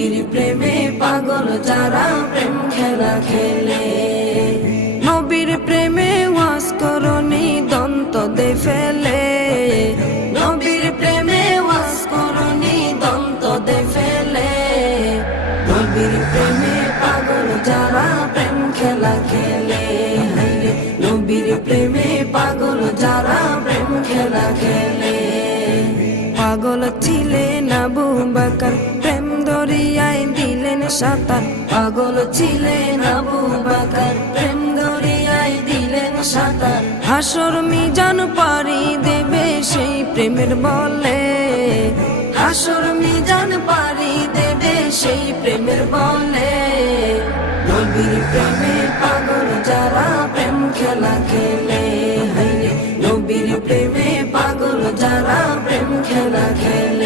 নবীর প্রেমে পাগল যারা প্রেম খেলা খেলে। নবীর প্রেমে ওয়াজ করনি দন্ত দে ফেলে, নবীর প্রেমে ওয়াজ করনি দন্ত দে ফেলে। নবীর প্রেমে পাগল যারা প্রেম খেলা খেলে, নবীর প্রেমে পাগল যারা প্রেম খেলা খেলে। পাগল ছিলেন আবু বকর প্রেম দরিয়ায় দিলেন সাঁতার, পাগল ছিলেন আবু বকর প্রেম দরিয়ায় দিলেন সাঁতার। হাসর মিজান পারি দেবে সেই প্রেমের বলে, হাসর মিজান পারি দেবে সেই প্রেমের বলে। নবীর প্রেমে পাগল যারা প্রেম খেলা খেলে, নবীর প্রেমে পাগল যারা প্রেম খেলা খেলে।